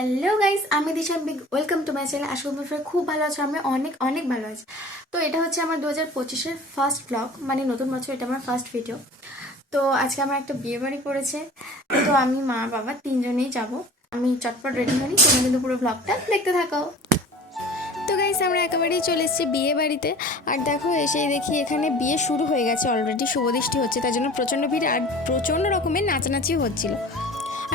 Hello guys, আমি Disha. Big welcome to my channel. আশা করি তোমরা খুব ভালো আছো। আমি অনেক অনেক ভালো আছি। তো এটা হচ্ছে আমার 2025-এর ফার্স্ট ব্লগ, মানে নতুন বছর, এটা আমার ফার্স্ট ভিডিও। তো আজকে আমার একটা বিয়ে বাড়ি পড়েছে। তো আমি মা বাবা তিনজনেই যাব। আমি চটপট রেডি হই, তোমরা কিন্তু পুরো ব্লগটা দেখতে থাকো। তো গাইস আমরা একেবারেই চলে এসেছি বিয়ে বাড়িতে। আর দেখো এসেই দেখি এখানে বিয়ে শুরু হয়ে গেছে অলরেডি, শুভদৃষ্টি হচ্ছে, তার জন্য প্রচণ্ড ভিড় আর প্রচণ্ড রকমের নাচানাচিও হচ্ছিল।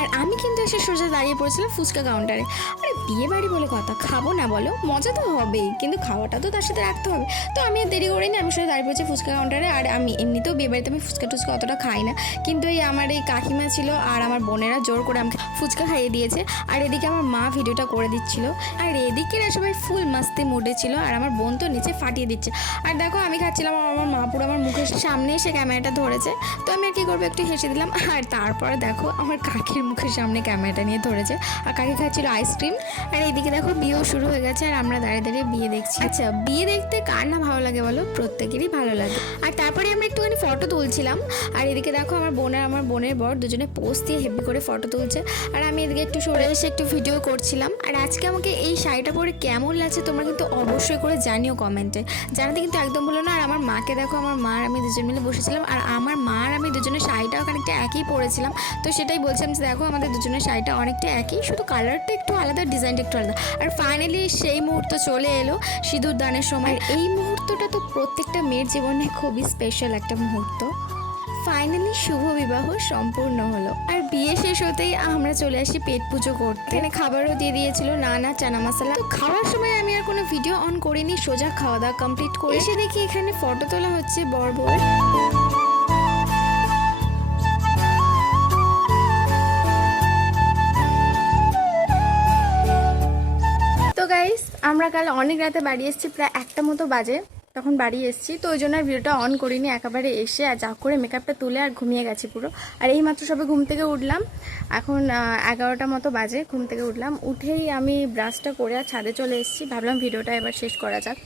আর আমি কিন্তু এসে সোজা দাঁড়িয়ে পড়েছিলাম ফুচকা কাউন্টারে। আরে বিয়ে বাড়ি বলে কথা, খাবো না বলো? মজা তো হবেই, কিন্তু খাওয়াটা তো তার সাথে রাখতে হবে। তো আমি আর দেরি করিনি, আমি সোজা দাঁড়িয়ে পড়েছি ফুচকা কাউন্টারে। আর আমি এমনিতেও বিয়ে বাড়িতে আমি ফুচকা টুচকা অতটা খাই না, কিন্তু এই আমার এই কাকিমা ছিল আর আমার বোনেরা জোর করে আমাকে ফুচকা খাইয়ে দিয়েছে। আর এদিকে আমার মা ভিডিওটা করে দিচ্ছিল, আর এদিকে সবাই ফুল মাস্তি মুডে ছিল, আর আমার বোন তো নিচে ফাটিয়ে দিচ্ছে। আর দেখো আমি খাচ্ছিলাম, আমার মা পুরো আমার মুখের সামনে এসে ক্যামেরাটা ধরেছে। তো আমি আর কি করবো, একটু হেসে দিলাম। আর তারপরে দেখো আমার কাকির মুখের সামনে ক্যামেরাটা নিয়ে ধরেছে, আর কাকি খাচ্ছিল আইসক্রিম। আর এইদিকে দেখো বিয়েও শুরু হয়ে গেছে, আর আমরা দাঁড়িয়ে দাঁড়িয়ে বিয়ে দেখছি। আচ্ছা, বিয়ে দেখতে কার না ভালো লাগে বলো? প্রত্যেকেরই ভালো লাগে। আর তারপরে আমরা একটুখানি ফটো তুলছিলাম। আর এদিকে দেখো আমার বোনের বর দুজনে পোজ দিয়ে হেভি করে ফটো তুলছে, আর আমি এদিকে একটু সরে এসে একটু ভিডিও করছিলাম। আর আজকে আমাকে এই শাড়িটা পরে কেমন লাগছে তোমরা কিন্তু অবশ্যই করে জানিও কমেন্টে। জানাতে কিন্তু একদম বলো না। আর আমার মাকে দেখো, আমার মা আর আমি দুজন মিলে বসেছিলাম, আর আমার মা আর আমি দুজনের শাড়িটাও খানিকটা একই পরেছিলাম। তো সেটাই বলছিলাম যে দেখো আমাদের দুজনের শাড়িটা অনেকটা একই, শুধু কালারটা একটু আলাদা, ডিজাইনটা একটু আলাদা। আর ফাইনালি সেই মুহূর্ত চলে এলো, সিঁদুর দানের সময়। এই মুহূর্তটা তো প্রত্যেকটা মেয়ের জীবনে খুবই স্পেশাল একটা মুহূর্ত। ফাইনালি শুভ বিবাহ সম্পূর্ণ হলো। আর বিয়ে শেষ হতেই আমরা চলে আসি পেট পুজো করতে। এখানে খাবারও দিয়ে দিয়েছিল, নানা চানা মশলা। তো খাওয়ার সময় আমি আর কোনো ভিডিও অন করিনি, সোজা খাওয়া দাওয়া কমপ্লিট করে এসে দেখি এখানে ফটো তোলা হচ্ছে বর বউয়ের। তো গাইস, আমরা কাল অনেক রাতে বাড়ি এসেছি, প্রায় 1টা মতো বাজে তখন বাড়ি এসেছি। তো ওই জন্য আর ভিডিওটা অন করিনি, একেবারে এসে আর যা করে মেকআপটা তুলে আর ঘুমিয়ে গেছি পুরো। আর এই মাত্র সবে ঘুম থেকে উঠলাম, এখন 11টা মতো বাজে। ঘুম থেকে উঠলাম, উঠেই আমি ব্রাশটা করে আর ছাদে চলে এসেছি। ভাবলাম ভিডিওটা এবার শেষ করা যাক।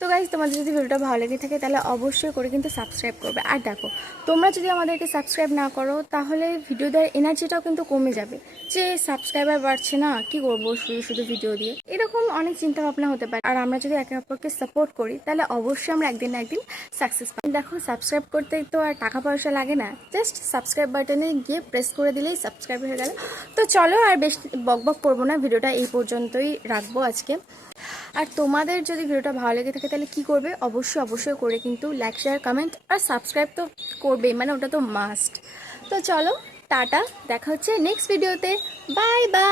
তো গাইজ, তোমাদের যদি ভিডিওটা ভালো লেগে থাকে তাহলে অবশ্যই করে কিন্তু সাবস্ক্রাইব করবে। আর দেখো, তোমরা যদি আমাদেরকে সাবস্ক্রাইব না করো তাহলে ভিডিও দেওয়ার এনার্জিটাও কিন্তু কমে যাবে, যে সাবস্ক্রাইবার বাড়ছে না, কি করবো শুধু শুধু ভিডিও দিয়ে, এরকম অনেক চিন্তা ভাবনা হতে পারে। আর আমরা যদি একে অপরকে সাপোর্ট করি তাহলে অবশ্যই আমরা একদিন না একদিন সাকসেস পাই। দেখো, সাবস্ক্রাইব করতে তো আর টাকা পয়সা লাগে না, জাস্ট সাবস্ক্রাইব বাটনে গিয়ে প্রেস করে দিলেই সাবস্ক্রাইব হয়ে গেল। তো চলো আর বেশ বকবক করবো না, ভিডিওটা এই পর্যন্তই রাখবো আজকে। আর তোমাদের যদি ভিডিওটা ভালো লেগে থাকে তাহলে কি করবে, অবশ্যই করে কিন্তু লাইক, শেয়ার, কমেন্ট আর সাবস্ক্রাইব তো করবেই, মানে ওটা তো মাস্ট। তো চলো, টাটা, দেখা হচ্ছে নেক্সট ভিডিওতে। Bye bye.